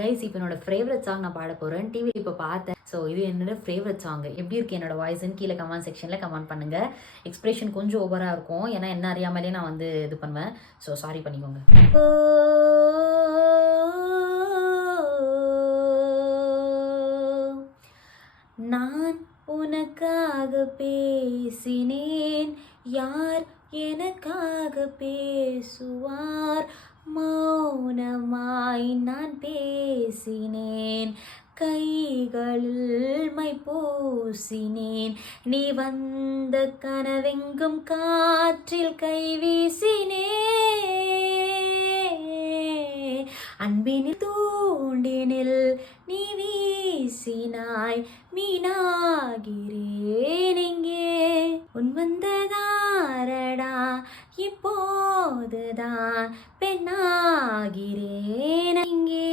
Guys இப்போ என்னோட favourite song நான் பாட போகிறேன். டிவி இப்போ பார்த்தேன். ஸோ இது என்னோட ஃபேவரட் சாங். எப்படி இருக்கு என்னோட வாய்ஸ்ன்னு கீழே கமெண்ட் செக்ஷனில் கமெண்ட் பண்ணுங்க. எக்ஸ்பிரஷன் கொஞ்சம் ஓவராக இருக்கும், ஏன்னா என்ன அறியாமலே நான் வந்து இது பண்ணுவேன். ஸோ சாரி பண்ணிக்கோங்க. நான் உனக்காக பேசினேன், யார் எனக்காக பேசுவார்? மௌனமாய் நான் பேசினேன், கைகளில் மை பூசினேன். நீ வந்த கனவெங்கும் காற்றில் கை வீசினே, அன்பினில் தூண்டினில் நீ வீசினாய், மீனாகிறேன் எங்கே? உன் வந்ததாரடா, இப்போதுதான் பெண்ணாகிறேன் எங்கே?